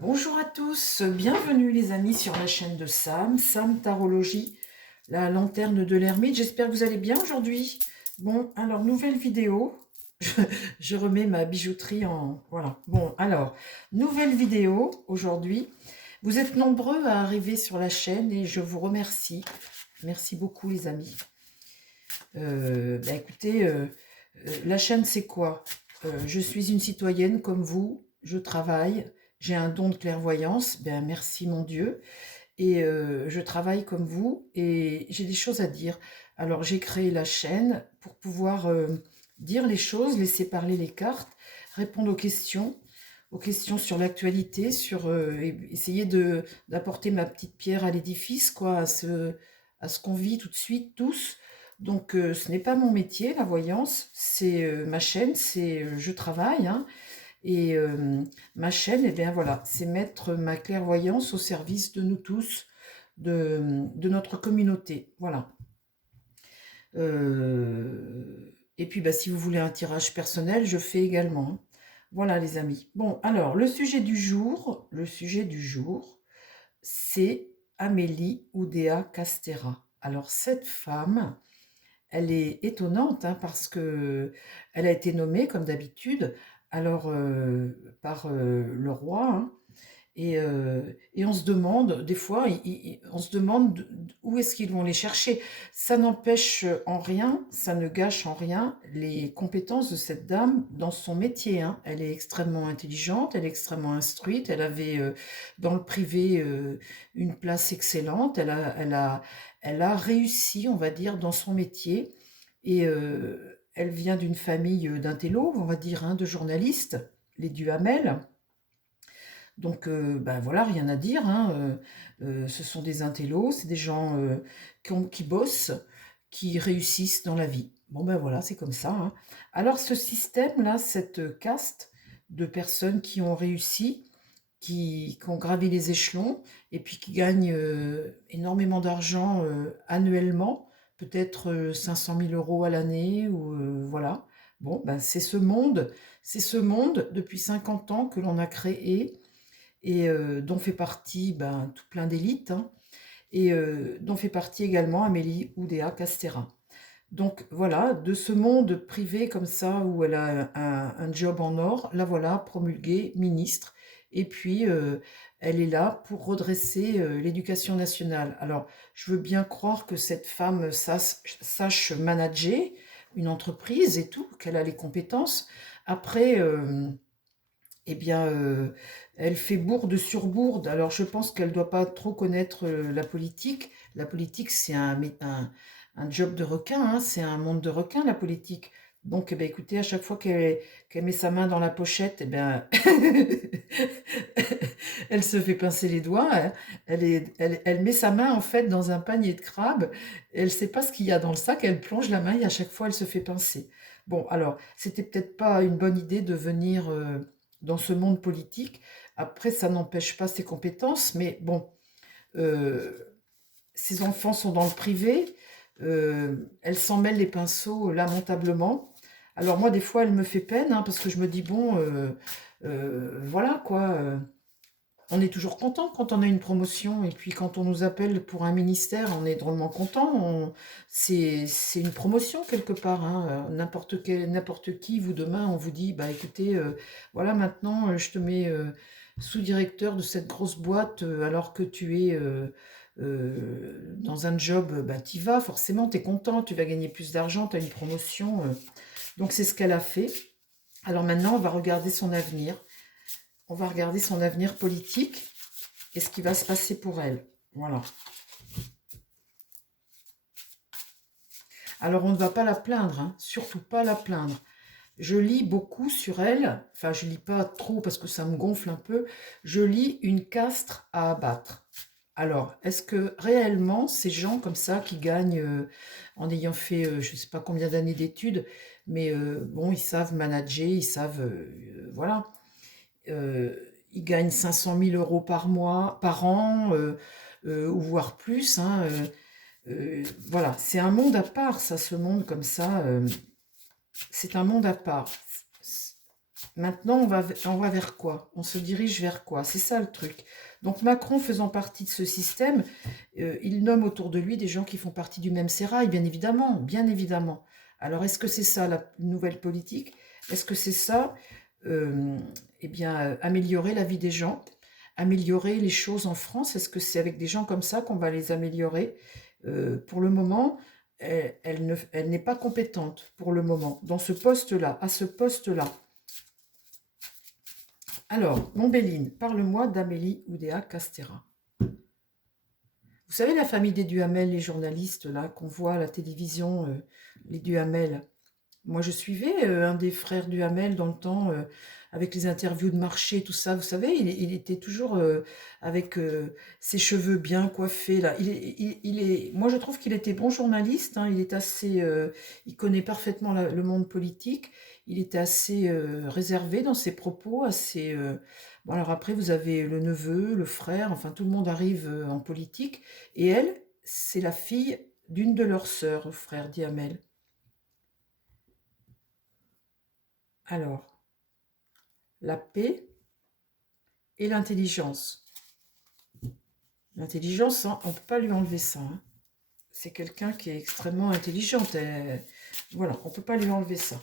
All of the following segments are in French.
Bonjour à tous, bienvenue les amis sur la chaîne de Sam Tarologie, la lanterne de l'ermite. J'espère que vous allez bien aujourd'hui. Bon, alors nouvelle vidéo, je remets ma bijouterie en... Voilà, bon, alors, nouvelle vidéo aujourd'hui. Vous êtes nombreux à arriver sur la chaîne et je vous remercie. Merci beaucoup les amis. Écoutez, la chaîne c'est quoi? Je suis une citoyenne comme vous, je travaille, j'ai un don de clairvoyance, ben merci mon Dieu, et je travaille comme vous et j'ai des choses à dire. Alors j'ai créé la chaîne pour pouvoir dire les choses, laisser parler les cartes, répondre aux questions sur l'actualité, sur essayer d'apporter ma petite pierre à l'édifice, quoi, à ce qu'on vit tout de suite tous. Donc ce n'est pas mon métier, la voyance, c'est ma chaîne, c'est je travaille, hein, et ma chaîne, eh bien voilà, c'est mettre ma clairvoyance au service de nous tous, de notre communauté. Voilà. Et puis, bah, si vous voulez un tirage personnel, je fais également, hein. Voilà, les amis. Bon, alors, le sujet du jour, c'est Amélie Oudéa Castéra. Alors, cette femme, elle est étonnante, hein, parce que elle a été nommée, comme d'habitude, alors par le roi, hein, et on se demande, des fois, on se demande où est-ce qu'ils vont les chercher. Ça n'empêche en rien, ça ne gâche en rien les compétences de cette dame dans son métier, hein. Elle est extrêmement intelligente, elle est extrêmement instruite, elle avait dans le privé une place excellente, elle a réussi, on va dire, dans son métier, et elle vient d'une famille d'intello, on va dire, hein, de journalistes, les Duhamel. Donc, ben voilà, rien à dire, hein, ce sont des intellos, c'est des gens qui bossent, qui réussissent dans la vie. Bon, ben voilà, c'est comme ça, hein. Alors, ce système-là, cette caste de personnes qui ont réussi, qui ont gravi les échelons, et puis qui gagnent énormément d'argent annuellement, peut-être 500 000 euros à l'année, ou voilà. Bon, ben c'est ce monde depuis 50 ans que l'on a créé, et dont fait partie ben, tout plein d'élites, hein, et dont fait partie également Amélie Oudéa Castéra. Donc voilà, de ce monde privé comme ça, où elle a un job en or, la voilà promulguée ministre, et puis elle est là pour redresser l'éducation nationale. Alors, je veux bien croire que cette femme sache manager une entreprise et tout, qu'elle a les compétences. Après, eh bien, elle fait bourde sur bourde. Alors, je pense qu'elle ne doit pas trop connaître la politique. La politique, c'est un job de requin, hein, c'est un monde de requins, la politique. Donc, eh bien, écoutez, à chaque fois qu'elle met sa main dans la pochette, eh bien, elle se fait pincer les doigts, hein. Elle met sa main, en fait, dans un panier de crabes. Elle ne sait pas ce qu'il y a dans le sac. Elle plonge la main et à chaque fois, elle se fait pincer. Bon, alors, c'était peut-être pas une bonne idée de venir dans ce monde politique. Après, ça n'empêche pas ses compétences, mais bon, euh, ses enfants sont dans le privé, elle s'en mêle les pinceaux lamentablement. Alors moi, des fois, elle me fait peine, hein, parce que je me dis, bon, voilà quoi, on est toujours content quand on a une promotion, et puis quand on nous appelle pour un ministère, on est drôlement content. C'est une promotion quelque part, hein. N'importe qui, vous demain, on vous dit, bah écoutez, voilà, maintenant je te mets sous-directeur de cette grosse boîte, alors que tu es dans un job, bah t'y vas, forcément, t'es content, tu vas gagner plus d'argent, t'as une promotion. Donc c'est ce qu'elle a fait. Alors maintenant, on va regarder son avenir. On va regarder son avenir politique et ce qui va se passer pour elle. Voilà. Alors, on ne va pas la plaindre, hein, surtout pas la plaindre. Je lis beaucoup sur elle, enfin, je lis pas trop parce que ça me gonfle un peu. Je lis une castre à abattre. Alors, est-ce que réellement, ces gens comme ça qui gagnent en ayant fait je ne sais pas combien d'années d'études, mais bon, ils savent manager, ils savent, voilà, euh, ils gagnent 500 000 euros par mois, par an, ou voire plus, hein, voilà, c'est un monde à part, ça, ce monde comme ça, c'est un monde à part. Maintenant, on va vers quoi? On se dirige vers quoi? C'est ça le truc. Donc Macron, faisant partie de ce système, il nomme autour de lui des gens qui font partie du même sérail, bien évidemment, bien évidemment. Alors, est-ce que c'est ça la nouvelle politique? Est-ce que c'est ça, euh, eh bien, améliorer la vie des gens, améliorer les choses en France? Est-ce que c'est avec des gens comme ça qu'on va les améliorer? Pour le moment, elle n'est pas compétente pour le moment, dans ce poste-là, à ce poste-là. Alors, Montbéline, parle-moi d'Amélie Oudéa Castéra. Vous savez, la famille des Duhamel, les journalistes là qu'on voit à la télévision, les Duhamel. Moi, je suivais un des frères Duhamel dans le temps, avec les interviews de marché, tout ça. Vous savez, il était toujours avec ses cheveux bien coiffés là. Moi, je trouve qu'il était bon journaliste, hein. Il est assez, il connaît parfaitement le monde politique. Il était assez réservé dans ses propos, assez. Bon, alors après, vous avez le neveu, le frère, enfin tout le monde arrive en politique. Et elle, c'est la fille d'une de leurs sœurs, frère Duhamel. Alors, la paix et l'intelligence. L'intelligence, hein, on ne peut pas lui enlever ça, hein. C'est quelqu'un qui est extrêmement intelligente. Voilà, on ne peut pas lui enlever ça.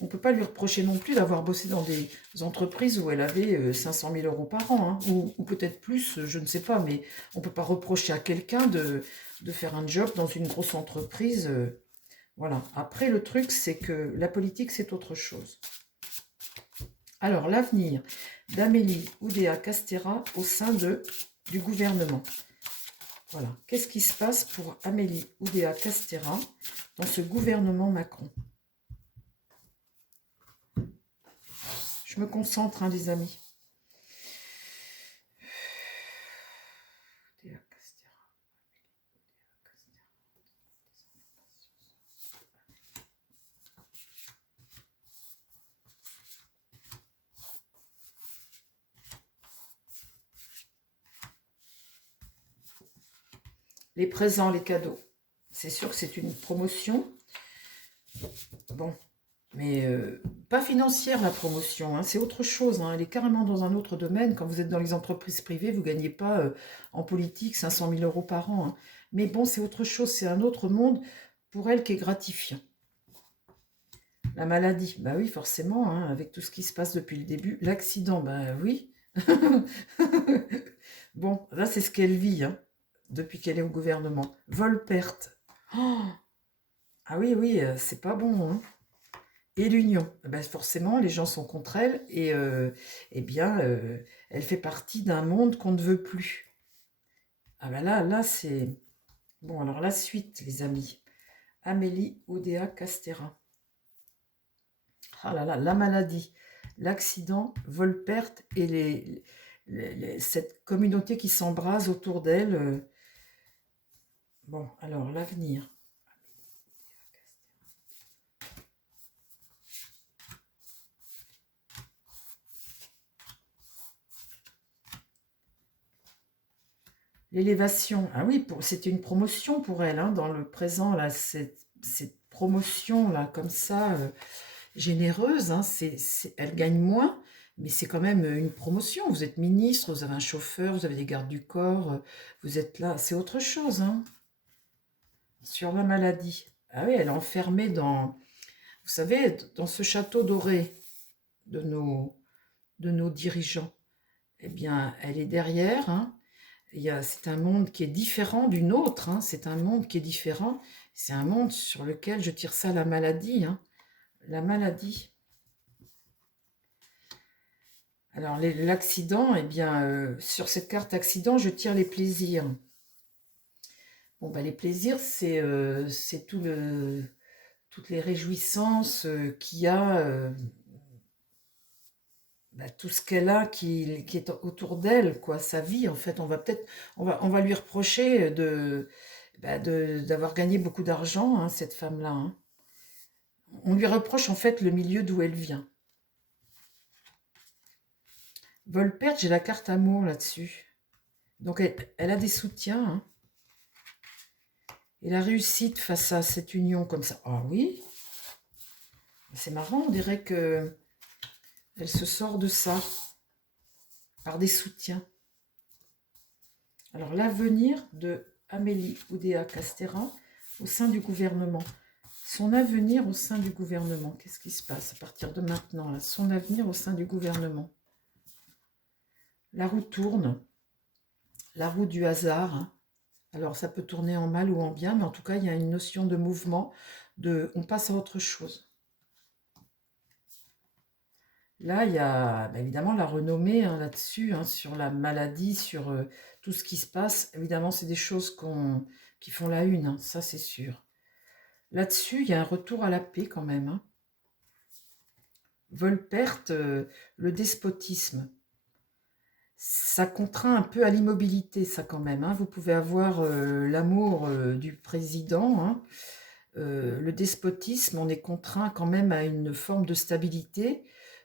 On ne peut pas lui reprocher non plus d'avoir bossé dans des entreprises où elle avait 500 000 euros par an, hein, ou peut-être plus, je ne sais pas, mais on ne peut pas reprocher à quelqu'un de faire un job dans une grosse entreprise. Voilà. Après, le truc, c'est que la politique, c'est autre chose. Alors, l'avenir d'Amélie Oudéa Castéra au sein du gouvernement. Voilà. Qu'est-ce qui se passe pour Amélie Oudéa Castéra dans ce gouvernement Macron? Je me concentre, hein, les amis. Oudéa Castéra. Les présents, les cadeaux. C'est sûr que c'est une promotion. Bon, mais pas financière la promotion, hein, c'est autre chose, hein, elle est carrément dans un autre domaine. Quand vous êtes dans les entreprises privées, vous ne gagnez pas en politique 500 000 euros par an, hein. Mais bon, c'est autre chose, c'est un autre monde pour elle qui est gratifiant. La maladie, bah oui, forcément, hein, avec tout ce qui se passe depuis le début. L'accident, bah oui. Bon, là, c'est ce qu'elle vit, hein, depuis qu'elle est au gouvernement. Vol-perte. Oh, ah oui, oui, c'est pas bon, hein. Et l'union. Ben forcément, les gens sont contre elle et eh bien, elle fait partie d'un monde qu'on ne veut plus. Ah ben là, c'est... Bon, alors la suite, les amis. Amélie Oudéa Castéra. Ah là là, la maladie, l'accident, vol-perte et cette communauté qui s'embrase autour d'elle. Bon, alors l'avenir. L'élévation, ah oui, c'était une promotion pour elle, hein, dans le présent, là, cette promotion-là, comme ça, généreuse, hein, elle gagne moins, mais c'est quand même une promotion. Vous êtes ministre, vous avez un chauffeur, vous avez des gardes du corps, vous êtes là, c'est autre chose, hein. Sur la maladie. Ah oui, elle est enfermée dans, vous savez, dans ce château doré de nos dirigeants. Eh bien, elle est derrière, hein. C'est un monde qui est différent du nôtre, hein. C'est un monde qui est différent. C'est un monde sur lequel je tire ça la maladie, hein. La maladie. Alors, l'accident, eh bien, sur cette carte accident, je tire les plaisirs. Bon, bah, les plaisirs, c'est toutes les réjouissances qu'il y a, bah, tout ce qu'elle a qui est autour d'elle, quoi, sa vie, en fait. On va lui reprocher d'avoir gagné beaucoup d'argent, hein, cette femme-là, hein. On lui reproche, en fait, le milieu d'où elle vient. Volperte, j'ai la carte amour là-dessus. Donc, elle a des soutiens, hein. Et la réussite face à cette union comme ça. Ah oui, c'est marrant, on dirait que Elle se sort de ça par des soutiens. Alors, l'avenir de Amélie Oudéa Castéra au sein du gouvernement. Son avenir au sein du gouvernement. Qu'est-ce qui se passe à partir de maintenant là? Son avenir au sein du gouvernement. La roue tourne. La roue du hasard. Hein. Alors, ça peut tourner en mal ou en bien, mais en tout cas, il y a une notion de mouvement, on passe à autre chose. Là, il y a évidemment la renommée hein, là-dessus, hein, sur la maladie, sur tout ce qui se passe. Évidemment, c'est des choses qui font la une, hein, ça c'est sûr. Là-dessus, il y a un retour à la paix quand même. Hein. Volperte, le despotisme. Ça contraint un peu à l'immobilité, ça quand même. Hein. Vous pouvez avoir l'amour du président, hein. Le despotisme, on est contraint quand même à une forme de stabilité,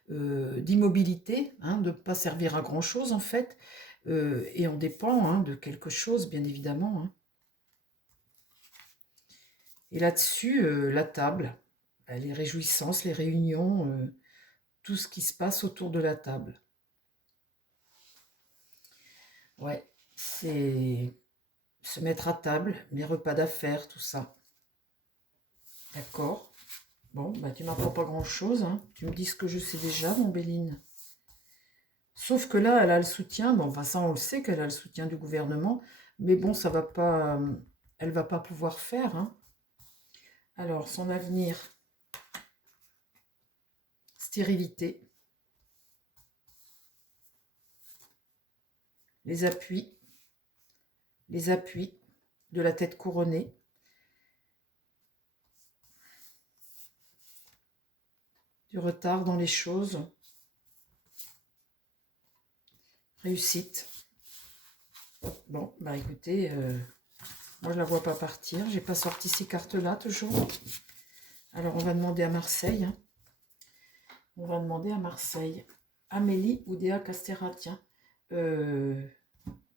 d'immobilité, hein, de ne pas servir à grand-chose en fait, et on dépend hein, de quelque chose, bien évidemment. Hein. Et là-dessus, la table, les réjouissances, les réunions, tout ce qui se passe autour de la table. Ouais, c'est se mettre à table, les repas d'affaires, tout ça. D'accord. Bon, bah tu m'apprends pas grand-chose, hein. Tu me dis ce que je sais déjà, mon Béline. Sauf que là, elle a le soutien, bon, enfin ça on le sait qu'elle a le soutien du gouvernement, mais bon, ça va pas, elle va pas pouvoir faire. Hein. Alors, son avenir, stérilité, les appuis de la tête couronnée, du retard dans les choses, réussite. Bon, bah écoutez, moi je la vois pas partir, j'ai pas sorti ces cartes-là toujours. Alors on va demander à Marseille. Hein. On va demander à Marseille. Amélie Oudéa Castéra, tiens.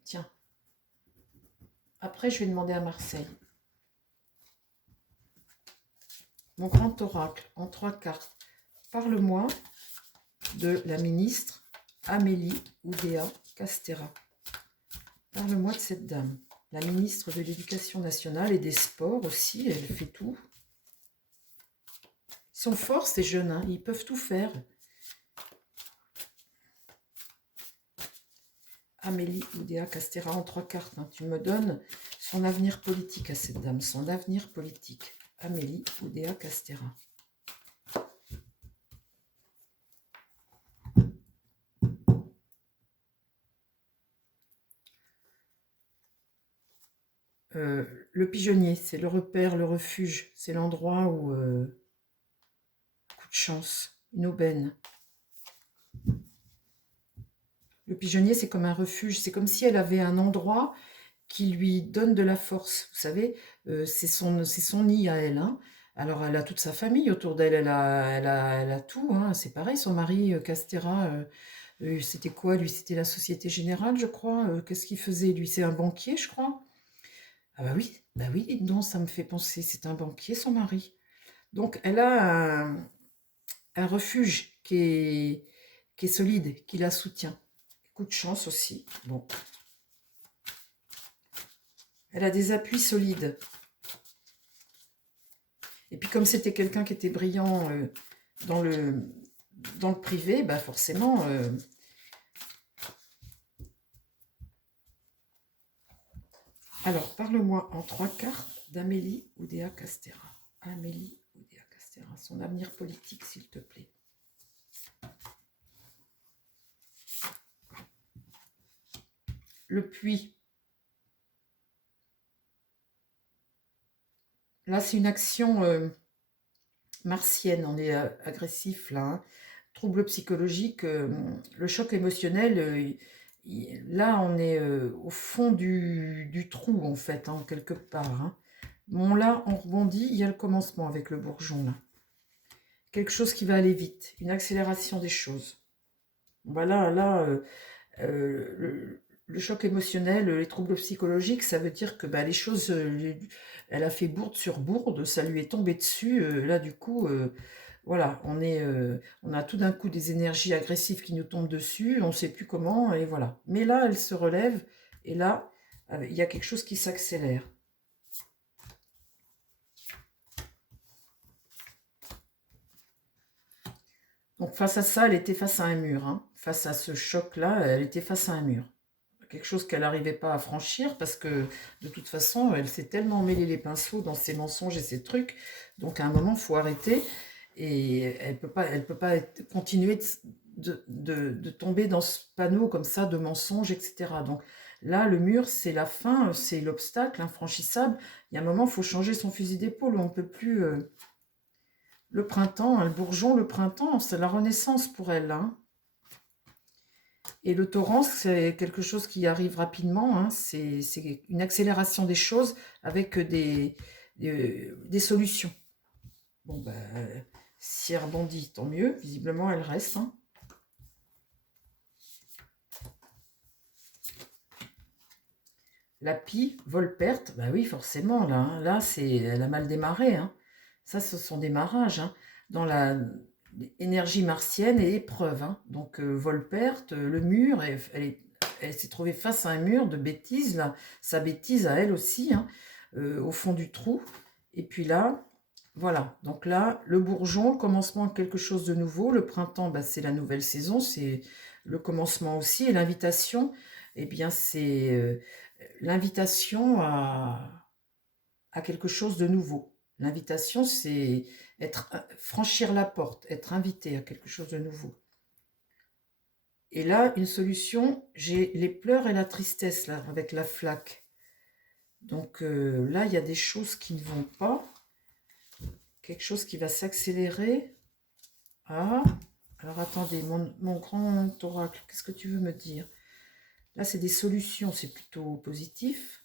Tiens. Après, je vais demander à Marseille. Mon grand oracle, en 3 cartes. Parle-moi de la ministre Amélie Oudéa Castéra. Parle-moi de cette dame. La ministre de l'Éducation nationale et des Sports aussi, elle fait tout. Ils sont forts ces jeunes, hein, ils peuvent tout faire. Amélie Oudéa Castéra en 3 cartes. Hein. Tu me donnes son avenir politique à cette dame, son avenir politique. Amélie Oudéa Castéra. Le pigeonnier, c'est le repère, le refuge. C'est l'endroit où... coup de chance, une aubaine. Le pigeonnier, c'est comme un refuge. C'est comme si elle avait un endroit qui lui donne de la force. Vous savez, c'est son nid à elle. Hein. Alors, elle a toute sa famille autour d'elle. Elle a tout. Hein. C'est pareil, son mari, Castéra, c'était quoi, lui? C'était la Société Générale, je crois. Qu'est-ce qu'il faisait, lui? C'est un banquier, je crois. Ah bah oui, non, ça me fait penser. C'est un banquier, son mari. Donc, elle a un refuge qui est solide, qui la soutient. Coup de chance aussi. Bon. Elle a des appuis solides. Et puis comme c'était quelqu'un qui était brillant dans le privé, bah forcément... Alors, parle-moi en 3 cartes d'Amélie Oudéa Castéra. Amélie Oudéa Castéra, son avenir politique, s'il te plaît. Le puits. Là, c'est une action martienne. On est agressif, là. Hein. Trouble psychologique, le choc émotionnel... là, on est au fond du trou, en fait, hein, quelque part. Hein. Bon, là, on rebondit, il y a le commencement avec le bourgeon, là. Quelque chose qui va aller vite, une accélération des choses. Voilà, là, le choc émotionnel, les troubles psychologiques, ça veut dire que bah, les choses, elle a fait bourde sur bourde, ça lui est tombé dessus. Là, du coup, voilà, on a tout d'un coup des énergies agressives qui nous tombent dessus, on ne sait plus comment, et voilà. Mais là, elle se relève, et là, il y a quelque chose qui s'accélère. Donc face à ça, elle était face à un mur, hein. Face à ce choc-là, elle était face à un mur. Quelque chose qu'elle n'arrivait pas à franchir parce que de toute façon, elle s'est tellement mêlé les pinceaux dans ses mensonges et ses trucs. Donc à un moment, il faut arrêter et elle peut pas continuer de tomber dans ce panneau comme ça de mensonges, etc. Donc là, le mur, c'est la fin, c'est l'obstacle infranchissable. Il y a un moment, il faut changer son fusil d'épaule. On ne peut plus. Le printemps, hein, le bourgeon, le printemps, c'est la renaissance pour elle, hein. Et le torrent, c'est quelque chose qui arrive rapidement, hein. C'est une accélération des choses avec des solutions. Bon, ben, si elle rebondit, tant mieux. Visiblement, elle reste, hein. La pie, vol-perte, bah oui, forcément, là, hein. Là, elle a mal démarré, hein. Ça, ce sont des marages, hein. Dans la énergie martienne et épreuve, hein. Donc, vol-perte, le mur, elle s'est trouvée face à un mur de bêtises, là. Sa bêtise à elle aussi, hein, au fond du trou. Et puis là, voilà. Donc là, le bourgeon, le commencement de quelque chose de nouveau. Le printemps, bah, c'est la nouvelle saison, c'est le commencement aussi. Et l'invitation, eh bien, c'est l'invitation à quelque chose de nouveau. L'invitation, c'est franchir la porte, être invité à quelque chose de nouveau. Et là, une solution, j'ai les pleurs et la tristesse, là, avec la flaque. Donc là, il y a des choses qui ne vont pas. Quelque chose qui va s'accélérer. Ah, alors attendez, mon grand oracle, qu'est-ce que tu veux me dire? Là, c'est des solutions, c'est plutôt positif.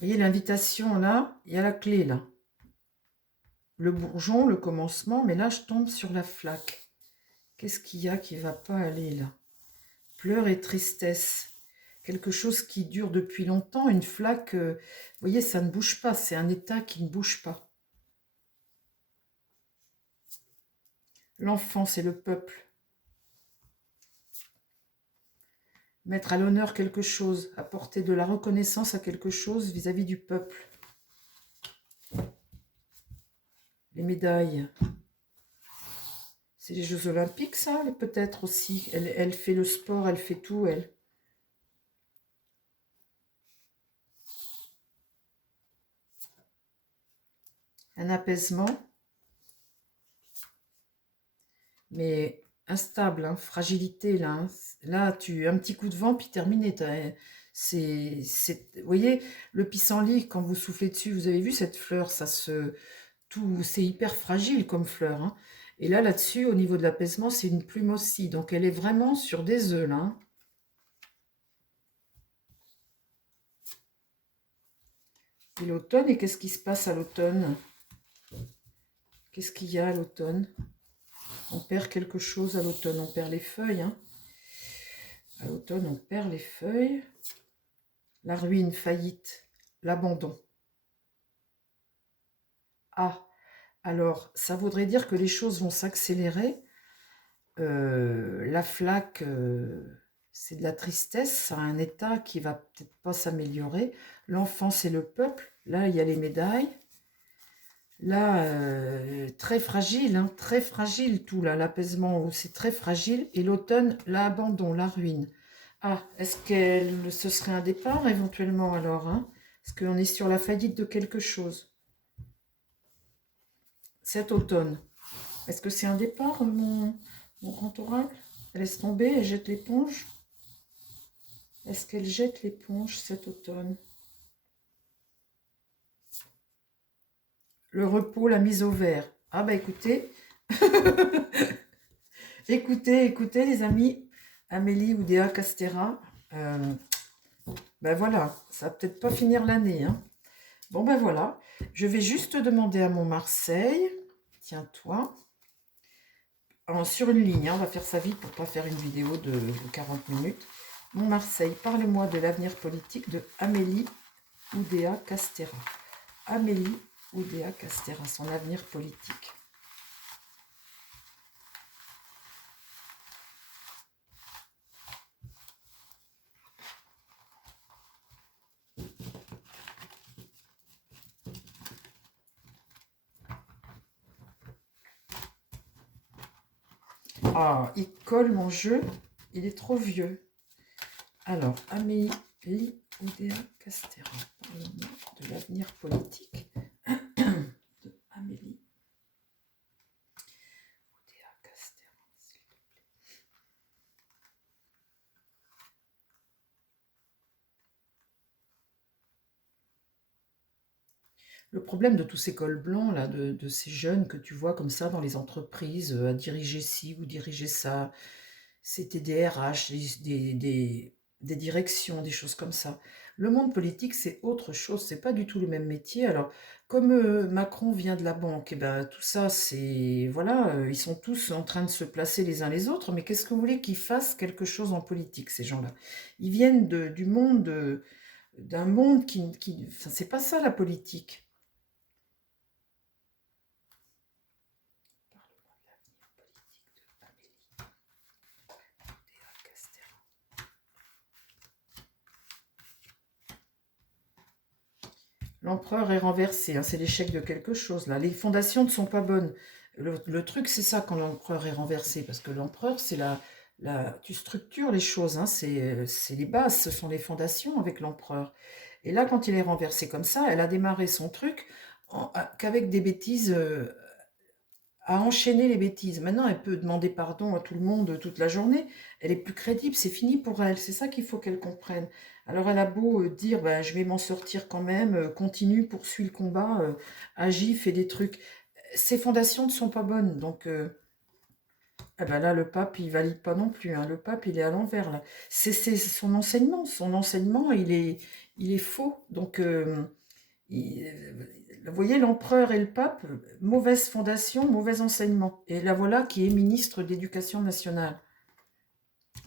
Vous voyez l'invitation là, il y a la clé là. Le bourgeon, le commencement, mais là je tombe sur la flaque. Qu'est-ce qu'il y a qui ne va pas aller là? Pleurs et tristesse. Quelque chose qui dure depuis longtemps, une flaque, vous voyez, ça ne bouge pas, c'est un état qui ne bouge pas. L'enfant, c'est le peuple. Mettre à l'honneur quelque chose, apporter de la reconnaissance à quelque chose vis-à-vis du peuple. Les médailles. C'est les Jeux Olympiques, ça, peut-être aussi. Elle fait le sport, elle fait tout, elle. Un apaisement, mais instable, hein, fragilité, là. Hein. Là, un petit coup de vent, puis terminé. Vous voyez, le pissenlit, quand vous soufflez dessus, vous avez vu cette fleur, c'est hyper fragile comme fleur, hein. Et là-dessus, au niveau de l'apaisement, c'est une plume aussi. Donc, elle est vraiment sur des œufs, là. Hein. Et l'automne, et qu'est-ce qui se passe à l'automne? Qu'est-ce qu'il y a à l'automne? On perd quelque chose à l'automne, on perd les feuilles. Hein. À l'automne, on perd les feuilles. La ruine, faillite, l'abandon. Ah, alors, ça voudrait dire que les choses vont s'accélérer. La flaque, c'est de la tristesse, ça a un état qui va peut-être pas s'améliorer. L'enfant, c'est le peuple. Là, il y a les médailles. Là, très fragile, hein, très fragile tout, là, l'apaisement, c'est très fragile. Et l'automne, l'abandon, la ruine. Ah, est-ce que ce serait un départ éventuellement alors, hein? Est-ce qu'on est sur la faillite de quelque chose cet automne? Est-ce que c'est un départ, mon grand oracle? Elle laisse tomber, elle jette l'éponge? Est-ce qu'elle jette l'éponge cet automne? Le repos, la mise au vert. Ah bah écoutez, écoutez les amis, Amélie Oudéa Castéra, ben voilà, ça va peut-être pas finir l'année. Hein. Bon ben voilà, je vais juste demander à mon Marseille, tiens-toi, sur une ligne, hein, on va faire ça vite pour pas faire une vidéo de 40 minutes. Mon Marseille, parle-moi de l'avenir politique de Amélie Oudéa Castéra. Amélie Oudéa Castéra, son avenir politique. Ah, il colle mon jeu, il est trop vieux. Alors, Amélie Oudéa Castéra, parle-moi de l'avenir politique de Amélie Oudéa Castéra, s'il te plaît. Le problème de tous ces cols blancs, là, de ces jeunes que tu vois comme ça dans les entreprises, à diriger ci ou diriger ça, c'était des RH, des directions, des choses comme ça. Le monde politique, c'est autre chose, c'est pas du tout le même métier. Alors, comme Macron vient de la banque, et ben, tout ça, c'est... Voilà, ils sont tous en train de se placer les uns les autres, mais qu'est-ce que vous voulez qu'ils fassent quelque chose en politique, ces gens-là? Ils viennent du monde, d'un monde enfin, c'est pas ça la politique. Parle-moi de l'avenir politique de Amélie Oudéa Castéra. L'empereur est renversé, hein, c'est l'échec de quelque chose là. Les fondations ne sont pas bonnes. Le truc, c'est ça quand l'empereur est renversé, parce que l'empereur, c'est tu structures les choses, hein, c'est les bases, ce sont les fondations avec l'empereur. Et là, quand il est renversé comme ça, elle a démarré son truc qu'avec des bêtises, à enchaîner les bêtises. Maintenant, elle peut demander pardon à tout le monde toute la journée. Elle est plus crédible, c'est fini pour elle. C'est ça qu'il faut qu'elle comprenne. Alors, elle a beau dire, ben, je vais m'en sortir quand même, continue, poursuis le combat, agis, fais des trucs. Ses fondations ne sont pas bonnes. Donc, eh ben là, le pape, il valide pas non plus, hein. Le pape, il est à l'envers, là. C'est son enseignement. Son enseignement, il est faux. Donc, vous voyez, l'empereur et le pape, mauvaise fondation, mauvais enseignement. Et la voilà qui est ministre d'éducation nationale.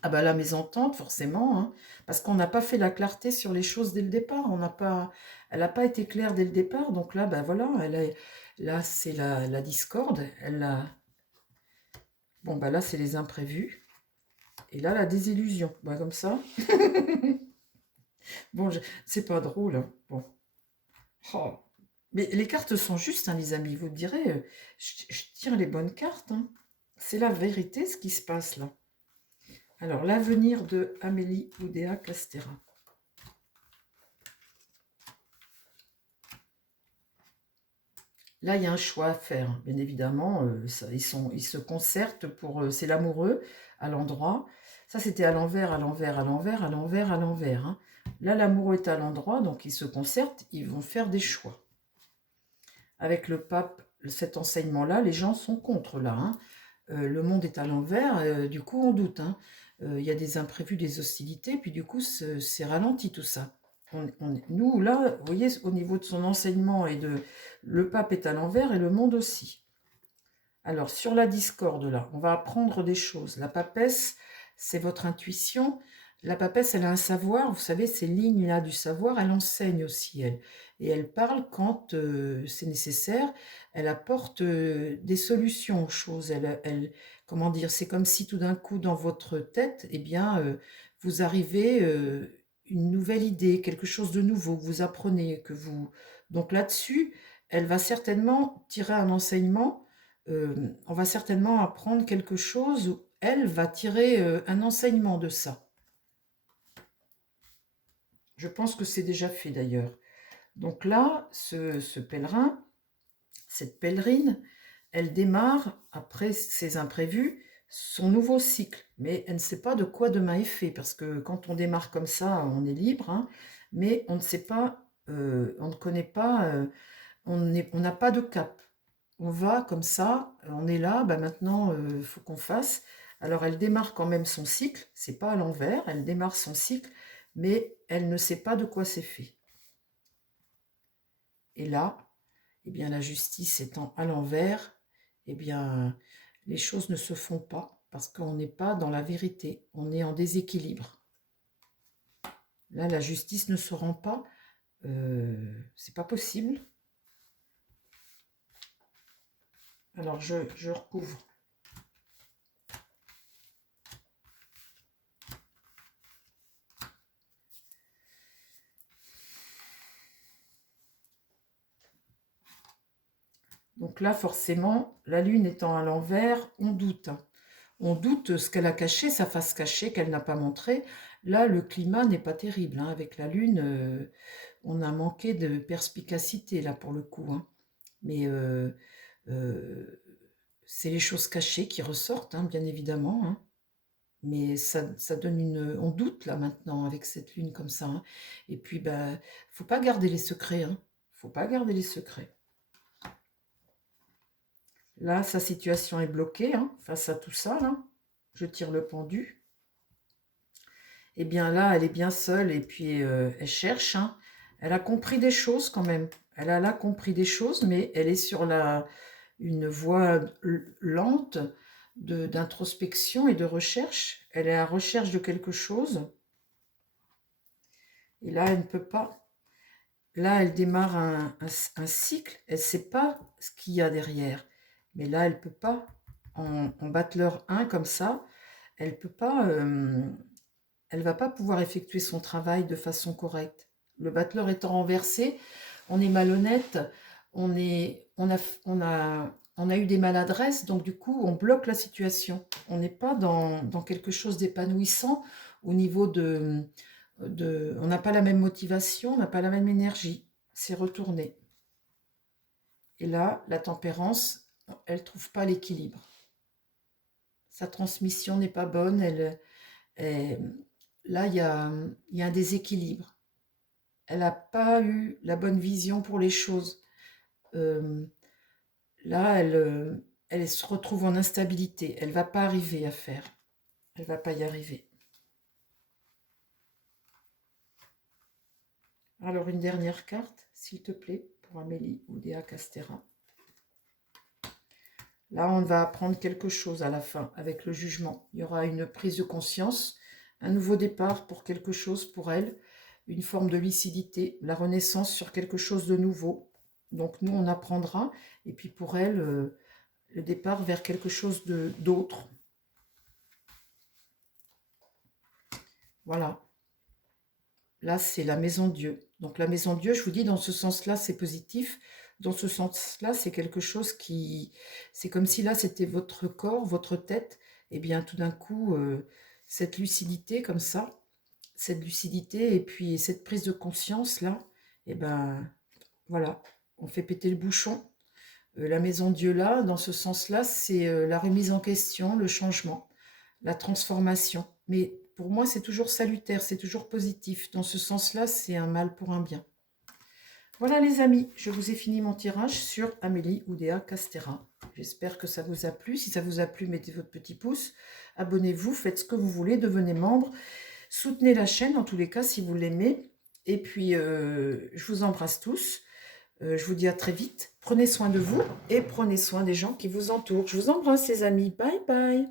Ah bah la mésentente, forcément, hein, parce qu'on n'a pas fait la clarté sur les choses dès le départ. Elle n'a pas été claire dès le départ. Donc là, bah voilà, là c'est la discorde. Bon bah là c'est les imprévus. Et là la désillusion. Bah comme ça. Bon, c'est pas drôle, hein. Bon. Oh. Mais les cartes sont justes, hein, les amis. Vous me direz, je tire les bonnes cartes, hein. C'est la vérité ce qui se passe là. Alors, l'avenir de Amélie Oudéa Castéra. Là, il y a un choix à faire, bien évidemment. Ils se concertent pour... c'est l'amoureux à l'endroit. Ça, c'était à l'envers, à l'envers, à l'envers, à l'envers, à l'envers, hein. Là, l'amoureux est à l'endroit, donc ils se concertent, ils vont faire des choix. Avec le pape, cet enseignement-là, les gens sont contre là, hein. Le monde est à l'envers, du coup on doute, hein. Il y a des imprévus, des hostilités, puis du coup c'est ralenti tout ça. Nous là, vous voyez, au niveau de son enseignement le pape est à l'envers et le monde aussi. Alors sur la discorde là, on va apprendre des choses. La papesse, c'est votre intuition. La papesse, elle a un savoir, vous savez, ces lignes-là du savoir, elle enseigne aussi, elle. Et elle parle quand c'est nécessaire, elle apporte des solutions aux choses. Comment dire, c'est comme si tout d'un coup, dans votre tête, eh bien, vous arrivez une nouvelle idée, quelque chose de nouveau, que vous apprenez, que vous... Donc là-dessus, elle va certainement tirer un enseignement, on va certainement apprendre quelque chose, où elle va tirer un enseignement de ça. Je pense que c'est déjà fait d'ailleurs. Donc là, ce pèlerin, cette pèlerine, elle démarre, après ces imprévus, son nouveau cycle. Mais elle ne sait pas de quoi demain est fait, parce que quand on démarre comme ça, on est libre, hein, mais on ne sait pas, on ne connaît pas, on n'a pas de cap. On va comme ça, on est là, bah maintenant, il faut qu'on fasse. Alors elle démarre quand même son cycle, c'est pas à l'envers, elle démarre son cycle, mais elle ne sait pas de quoi c'est fait. Et là, eh bien, la justice étant à l'envers, eh bien, les choses ne se font pas parce qu'on n'est pas dans la vérité, on est en déséquilibre. Là, la justice ne se rend pas, c'est pas possible. Alors, je recouvre. Donc là, forcément, la lune étant à l'envers, on doute, hein. On doute ce qu'elle a caché, sa face cachée qu'elle n'a pas montrée. Là, le climat n'est pas terrible, hein. Avec la lune, on a manqué de perspicacité, là, pour le coup, hein. Mais euh, c'est les choses cachées qui ressortent, hein, bien évidemment, hein. Mais ça donne une... On doute, là, maintenant, avec cette lune comme ça, hein. Et puis, bah, faut pas garder les secrets, hein. Faut pas garder les secrets. Là, sa situation est bloquée, hein, face à tout ça, là. Je tire le pendu. Eh bien là, elle est bien seule et puis elle cherche, hein. Elle a compris des choses quand même. Elle a là compris des choses, mais elle est sur une voie lente d'introspection et de recherche. Elle est à la recherche de quelque chose. Et là, elle ne peut pas. Là, elle démarre un cycle. Elle ne sait pas ce qu'il y a derrière. Mais là, elle ne peut pas. En battleur 1 comme ça, elle peut pas. Elle va pas pouvoir effectuer son travail de façon correcte. Le battleur étant renversé, on est malhonnête, on a eu des maladresses, donc du coup, on bloque la situation. On n'est pas dans quelque chose d'épanouissant au niveau on n'a pas la même motivation, on n'a pas la même énergie. C'est retourné. Et là, la tempérance, elle ne trouve pas l'équilibre. Sa transmission n'est pas bonne, là, il y a un déséquilibre. Elle n'a pas eu la bonne vision pour les choses. Euh, Là, elle se retrouve en instabilité. Elle ne va pas arriver à faire. Elle ne va pas y arriver. Alors, une dernière carte, s'il te plaît, pour Amélie Oudéa Castéra. Là, on va apprendre quelque chose à la fin, avec le jugement. Il y aura une prise de conscience, un nouveau départ pour quelque chose pour elle, une forme de lucidité, la renaissance sur quelque chose de nouveau. Donc nous, on apprendra, et puis pour elle, le départ vers quelque chose d'autre. Voilà. Là, c'est la maison Dieu. Donc la maison Dieu, je vous dis, dans ce sens-là, c'est positif. Dans ce sens-là, c'est quelque chose qui... C'est comme si là, c'était votre corps, votre tête. Et bien, tout d'un coup, cette lucidité comme ça, cette lucidité et puis cette prise de conscience, là, et ben, voilà, on fait péter le bouchon. La maison Dieu, là, dans ce sens-là, c'est la remise en question, le changement, la transformation. Mais pour moi, c'est toujours salutaire, c'est toujours positif. Dans ce sens-là, c'est un mal pour un bien. Voilà les amis, je vous ai fini mon tirage sur Amélie Oudéa Castéra. J'espère que ça vous a plu. Si ça vous a plu, mettez votre petit pouce. Abonnez-vous, faites ce que vous voulez, devenez membre. Soutenez la chaîne en tous les cas si vous l'aimez. Et puis, je vous embrasse tous. Je vous dis à très vite. Prenez soin de vous et prenez soin des gens qui vous entourent. Je vous embrasse les amis. Bye bye.